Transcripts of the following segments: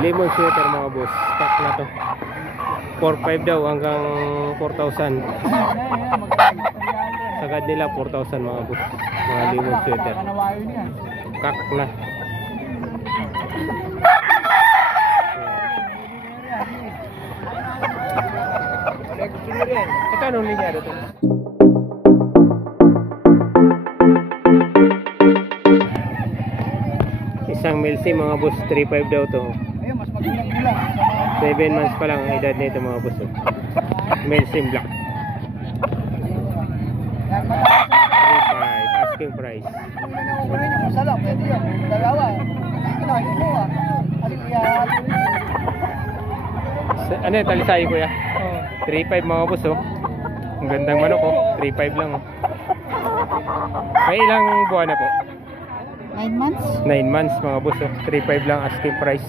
Lemon sweater mga boss. Stock na to. 4.5 daw hanggang 4,000. Sagad nila 4,000 mga boss. Mga lemon sweater. Kak na. Ito anong linya dito? Isang milsi mga boss, 3.5 daw to. 7 months pa lang ang edad nito mga boss. Milsim black. 3.5 asking price. Ano yung talisay kuya? 3.5 mga boss oh. Ang gandang manok oh. 3.5 lang oh. May ilang buwan na po? 9 months? 9 months mga boss oh. 3.5 lang asking price.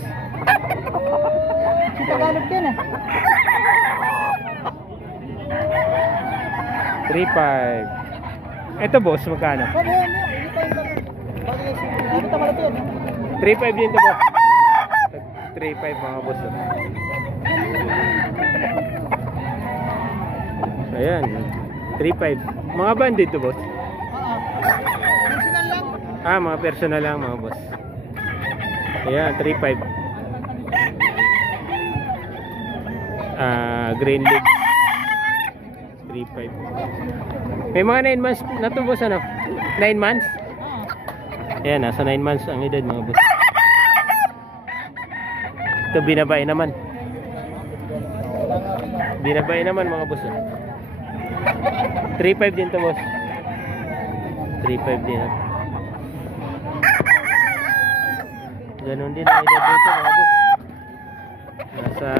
Tagalog din eh. 3.5. Ito boss, magkano? 3.5 din to boss. 3.5 mga boss oh. Ayan, 3.5. Mga bandit to boss? Personal lang. Ah, mga personal lang mga boss. Ayan, 3.5. Green legs 3.5. May mga 9 months na to boss ano? 9 months? Ayan, nasa 9 months ang edad mga boss. Ito binabae naman. Binabae naman mga boss. 3.5 din to boss. 3.5 din. Ganon din ang edad dito mga boss. Nasa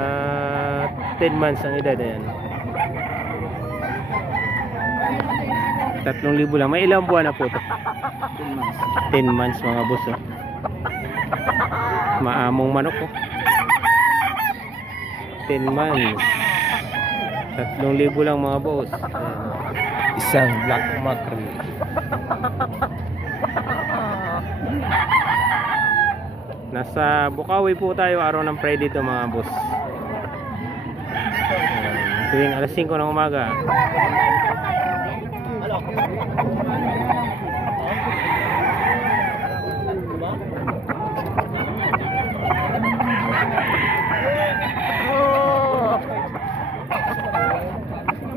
10 months ang edad. Ayan. 3,000 lang. May ilang buwan na po ito? 10 months mga boss oh. Maamong manok oh. 10 months 3,000 lang mga boss. Ayan. Isang black mackerel. Nasa Bukawi po tayo araw ng Friday dito mga boss. Tuwing alas 5 ng umaga.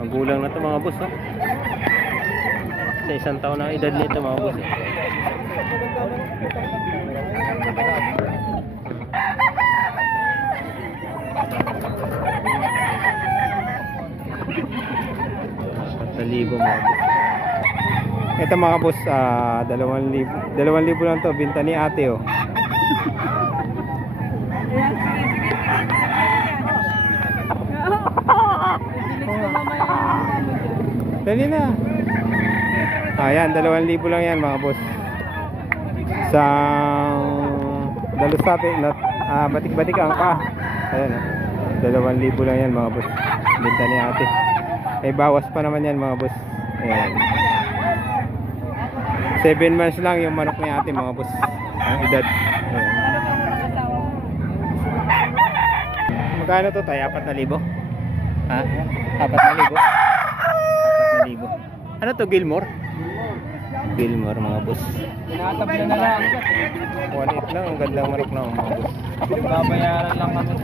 Magulang na ito mga boss oh. Sa isang taon na edad nito mga boss oh. Libo mga boss. Ito mga boss, 2,000 lang to, binta ni ate oh. Dali na. Ayan, 2,000 lang yan mga boss. Isang dalusapi na batik-batik ang ka. Ayan oh. 2,000 lang yan mga boss. Binta ni ate. May bawas pa naman yan mga boss. Ayan. 7 months lang yung manok ni ate mga boss. Ang edad. Ayan. Magkano to tayo? 4,000? Ha? 4,000? 4,000. Ano to? Gilmore? Gilmore mga boss. Tinatabla na lang. 1.8 lang. Ang gandang manok na mga boss. Babayaran lang kami.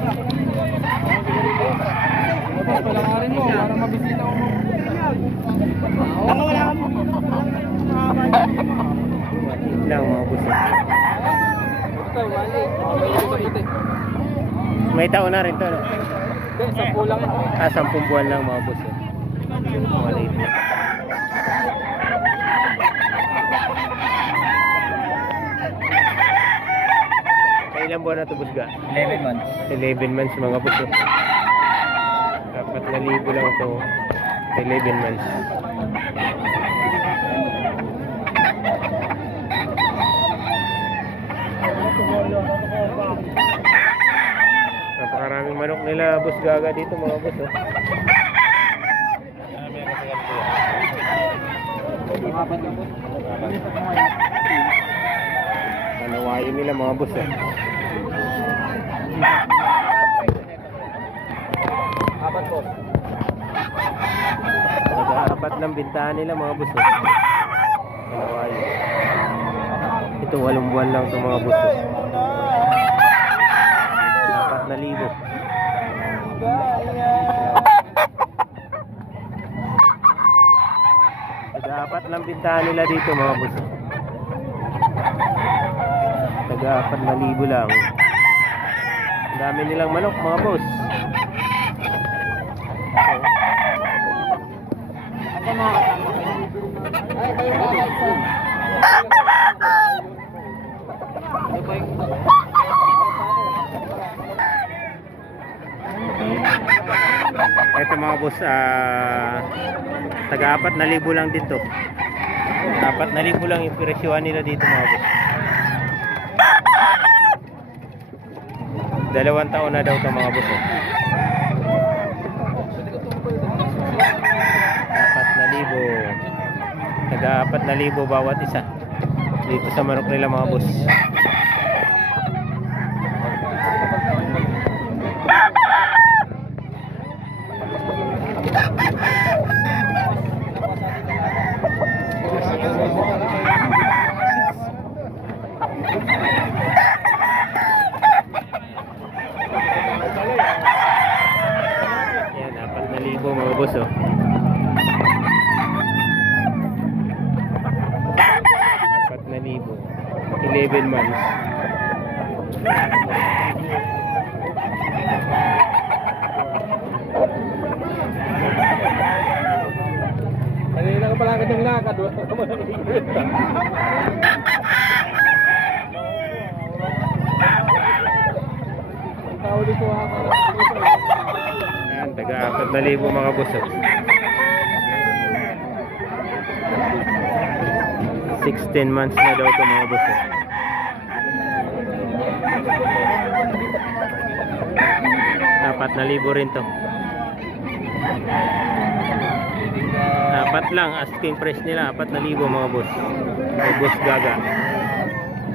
Wala ka rin mo, para mabisita ko. Wala ka mo. Lang mga boss. May taon na rin to no? 10 lang. 10 buwan lang mga boss. Maliit na. Ilang buwan na ito boss ga? 11 months. 11 months mga boss. 4,000 lang ito. 11 months. Napakaraming manok nila boss gaga dito mga boss oh. Panawain nila mga boss eh. Apat po. Nag-aapat ng bintahan nila mga boss. Dalawa yun. Ito 8 buwan lang itong mga boss. 4,000. Nag-aapat ng bintahan nila dito mga boss. Nag-4,000 lang. Ang dami nilang manok mga boss. Ano mga kasama kayo? Ay, kayo ba guys? Ano ba yung... Ito mga boss, taga-4,000 lang dito. 4,000 lang yung presyohan nila dito mga boss. 2 taon na daw ito mga boss. 4,000. Taga-4,000 bawat isa. Dito sa manok nila mga boss. Yan, 4,000 mga boss oh. 11 months. Kanina ka pala kitang lakad. Ang tao dito ako. Yan, taga-4,000 mga boss. 16 months na daw ito mga boss. 4,000 rin to. 4 lang asking price nila, 4,000 mga boss. Mga boss gaga.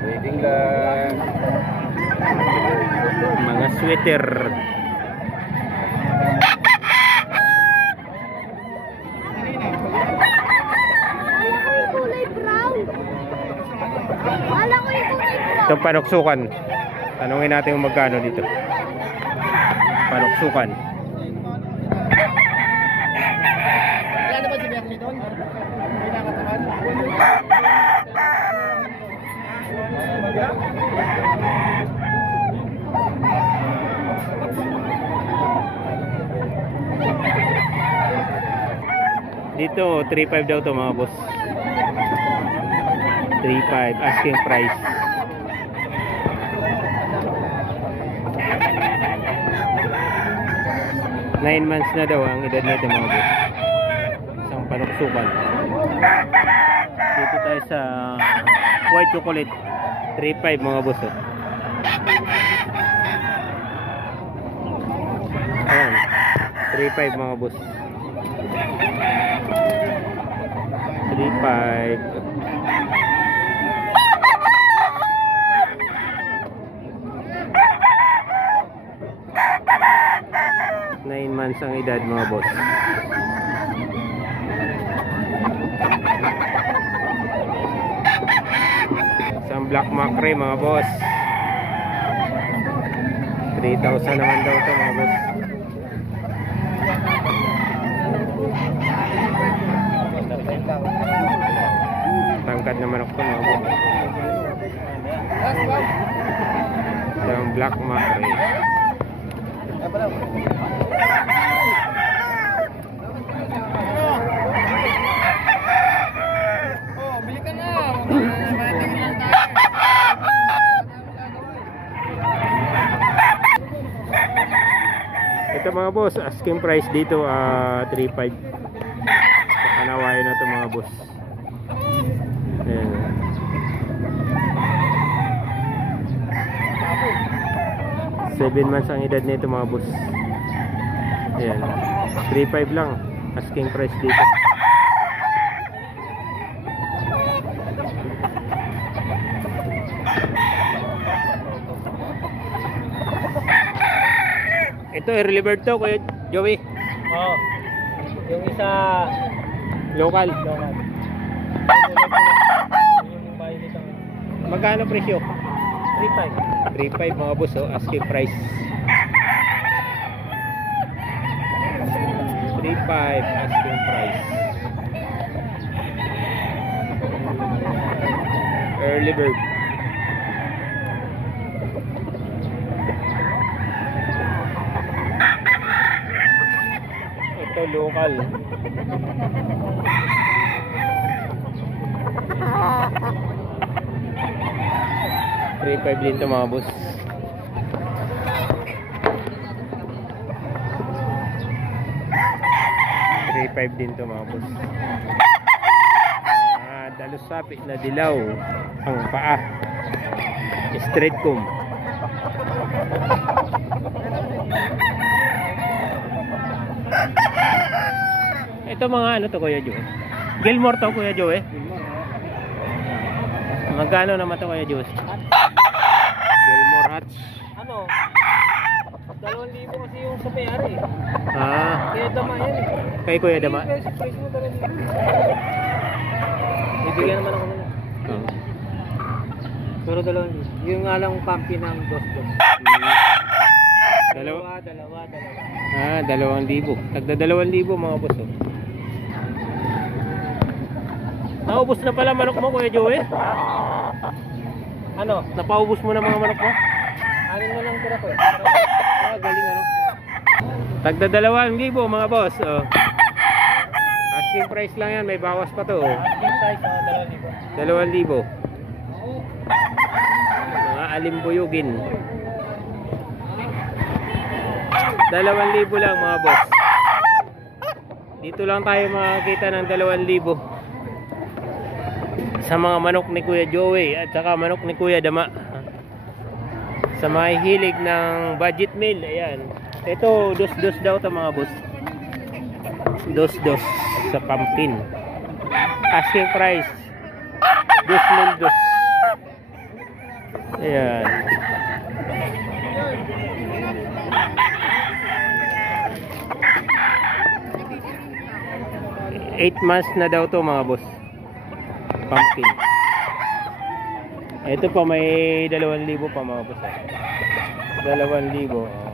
Waiting lang. Mga sweater. Itong panuksukan. Tanungin natin kung magkano dito. Panuksukan. Wala na ba si Bernie doon? May nakatakan? Dito 3,500 daw to mga boss. 3,500 asking price. Nine months na daw ang edad nito mga boss. Isang panuksukan. Dito tayo sa white chocolate. 3,500 mga boss. Ayan. 3,500 mga boss. 3,500. 9 months ang edad mga boss. Isang black macre mga boss. 3,000 naman daw ito mga boss. Tangkad naman ako mga boss. Isang black macre. Oh, bili ka na. Ito mga boss, asking price dito 3,500. Nakanawayo na ito mga boss. Ayan. 7 months ang edad nito mga boss. Ayan. 3,500 lang asking price dito. Ito, early bird to, Kuya Joey. Oo. Yung isa, Local. local. Yung bahay nito. Magkano presyo? 3.5. 3.5 mga boss, oh, asking price. 3.5 asking price. Early bird. Ito local. $3.5 din to mga boss. $3.5 din to mga boss. Dalusapi na dilaw ang paa. Straight comb. Ito mga ano to Kuya Joe? Gilmore to Kuya Joe eh? Magkano naman to Kuya Joe? Gilmore Hatch. Ano? 2,000 kasi yung sa payari. Ah, Kaya dama yan eh. kay Kuya Dama. Price mo 2,000. Bibigyan naman ako nila. Oh. Pero 2,000. Yung nga lang pampi ng dos-dos. Dalawa. Dalawa. 2,000. Tagda 2,000 mga boss. Oh. Naubos na pala manok mo Kuya Joey? Ano? Napaubos mo na mga manok mo? Anin na lang tira ko eh. Galing ano. Tagda 2,000 mga boss. Oh. Asking price lang yan, may bawas pa to. Oh. Asking price 2,000. 2,000. Mga alimbuyugin. 2,000 lang mga boss. Dito lang tayo makakita ng 2,000 sa mga manok ni Kuya Joey at saka manok ni Kuya Dama. Sa mga hilig ng budget meal, ayan. Ito, dos-dos daw to mga boss. Dos-dos sa pumpkin. Asking price 2,000. Ayan. Eight months na daw to mga boss. Pumpkin. Ito pa may 2,000 pa mga boss. 2,000.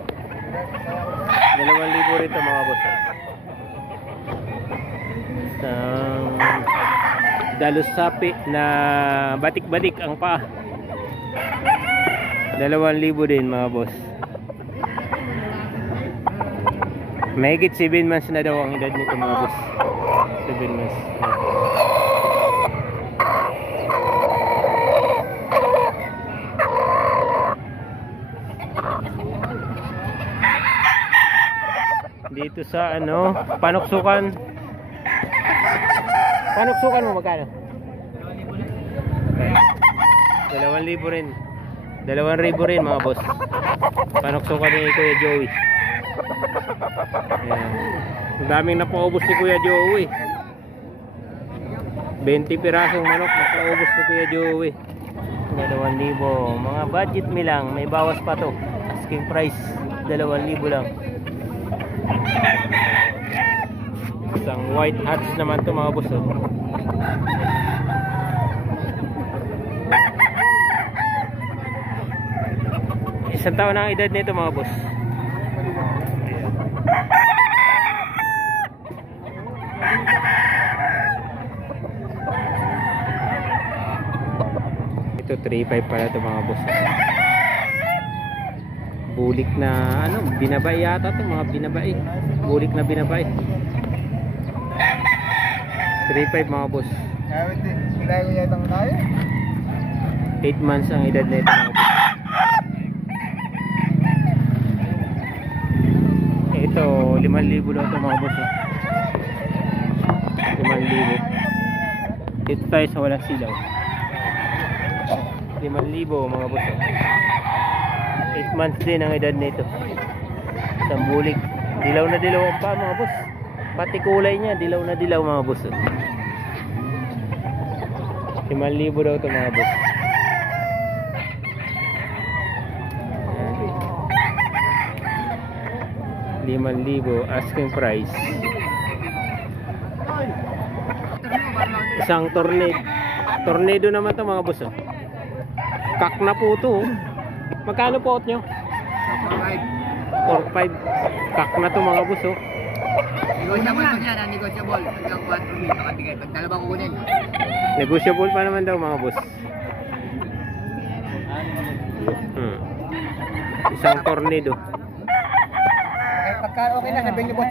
2,000 rito mga boss. Dalusapi na batik-batik ang paa. 2,000 din mga boss. Mahigit 7 months na daw ang edad nito mga boss. 7 months. Dito sa ano, panuksukan. Panuksukan mo magkano? 2,000 rin. 2,000 rin mga boss. Panuksukan ni Kuya Joey. Ayan. Ang daming napaubos ni Kuya Joey. 20 pirasong manok napaubos ni Kuya Joey. 2,000. Mga budget me lang, may bawas pa to. Asking price 2,000 lang. Isang white hats naman to mga boss. Oh. Isang taon na ang edad nito mga boss. Ito 3.5 pala ito mga boss. Bulik na ano, binabay yata ito, mga binabay. Bulik na binabay. 3.5 mga boss. 8 months ang edad nito mga boss. Ito 5,000 daw ito mga boss. 5,000. Dito tayo sa walang silaw. 5,000 mga boss. 8 months din ang edad nito. Isang bulik. Dilaw na dilaw ang pa mga boss. Pati kulay niya dilaw na dilaw mga boss. 5,000 daw ito mga boss. 5,000 asking price. Isang tornado naman to mga boss, oh. Kak na po to, oh. Magkano po nyo? 4,500. Kak na to mga boss, oh. Negotiable pa yan, negotiable. Hanggang 4,000 nakabigay. Pag dalawa kukunin. Negotiable pa naman daw mga boss. Isang tornado. Pagka okay na, sabihin niyo boss.